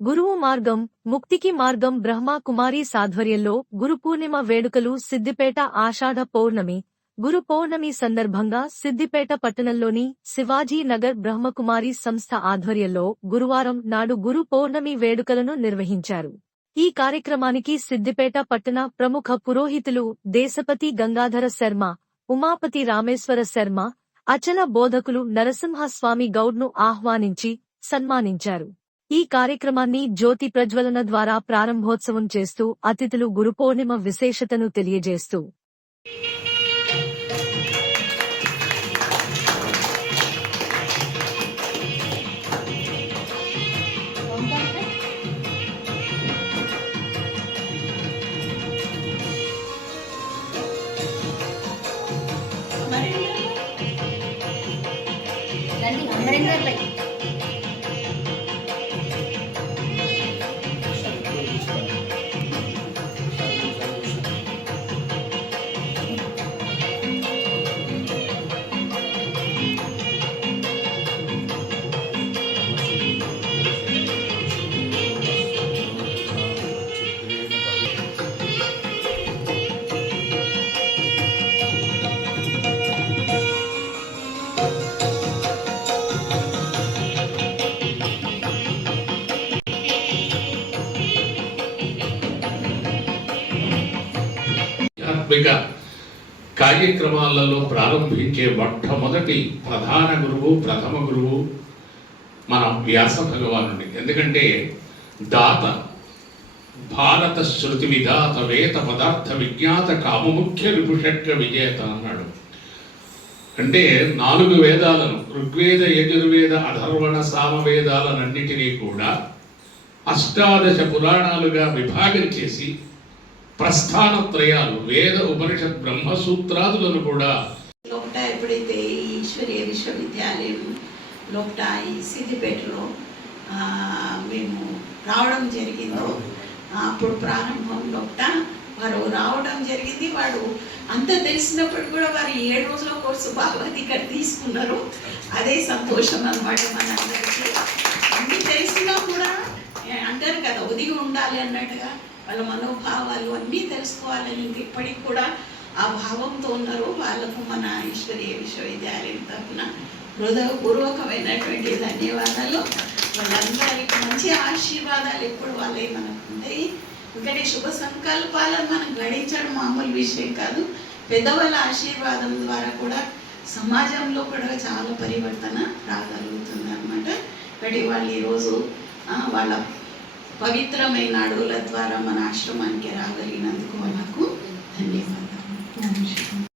గురువు మార్గం ముక్తికి మార్గం బ్రహ్మ కుమారి సాధ్వర్యంలో గురు పూర్ణిమ వేడుకలు సిద్దిపేట ఆషాఢ పౌర్ణమి గురు పౌర్ణమి సందర్భంగా సిద్దిపేట పట్టణంలోని శివాజీ నగర్ బ్రహ్మకుమారి సంస్థ ఆధ్వర్యంలో గురువారం నాడు గురు పౌర్ణమి వేడుకలను నిర్వహించారు. ఈ కార్యక్రమానికి సిద్దిపేట పట్టణ ప్రముఖ పురోహితులు దేశపతి గంగాధర శర్మ, ఉమాపతి రామేశ్వర శర్మ, అచల బోధకులు నరసింహస్వామి గౌడ్ను ఆహ్వానించి సన్మానించారు. ఈ కార్యక్రమాన్ని జ్యోతి ప్రజ్వలన ద్వారా ప్రారంభోత్సవం చేస్తూ అతిథులు గురు పౌర్ణిమ విశేషతను తెలియజేస్తూ కార్యక్రమాలలో ప్రారంభించే మొట్టమొదటి ప్రధాన గురువు ప్రథమ గురువు మన వ్యాస భగవానుడి. ఎందుకంటే దాత భారత శృతి విధాత వేత పదార్థ విజ్ఞాత కామముఖ్య విభుషట్క విజేత అన్నాడు. అంటే 4 వేదాలను ఋగ్వేద యజుర్వేద అధర్వణ సామవేదాలన్నిటినీ కూడా అష్టాదశ పురాణాలుగా విభాగం చేసి ప్రస్థానత్రయాలు వేద ఉపనిషత్ బ్రహ్మసూత్రాదులను కూడా లోపట ఎప్పుడైతే ఈశ్వరీయ విశ్వవిద్యాలయం లోపట ఈ సిద్దిపేటలో మేము రావడం జరిగిందో అప్పుడు ప్రారంభం లోపట వారు రావడం జరిగింది. వాడు అంత తెలిసినప్పుడు కూడా వారు 7 రోజుల కోర్సు భగవతి ఇక్కడ తీసుకున్నారు. అదే సంతోషం అన్నమాట. మనందరికీ అన్ని తెలిసినా కూడా అంటారు కదా, ఒదిగి ఉండాలి అన్నట్టుగా వాళ్ళ మనోభావాలు అన్నీ తెలుసుకోవాలని ఇప్పటికి కూడా ఆ భావంతో ఉన్నారు. వాళ్ళకు మన ఈశ్వరీయ విశ్వవిద్యాలయం తరఫున హృదయపూర్వకమైనటువంటి ధన్యవాదాలు. వాళ్ళందరికీ మంచి ఆశీర్వాదాలు ఎప్పుడు వాళ్ళే మనకు ఉంటాయి. ఎందుకంటే శుభ సంకల్పాలను మనం గడించడం మామూలు విషయం కాదు. పెద్దవాళ్ళ ఆశీర్వాదం ద్వారా కూడా సమాజంలో కూడా చాలా పరివర్తన రాగలుగుతుంది అన్నమాట. కాబట్టి వాళ్ళు ఈరోజు వాళ్ళ పవిత్రమైన అడుగుల ద్వారా మన ఆశ్రమానికి రాగలిగినందుకు మనకు ధన్యవాదాలు.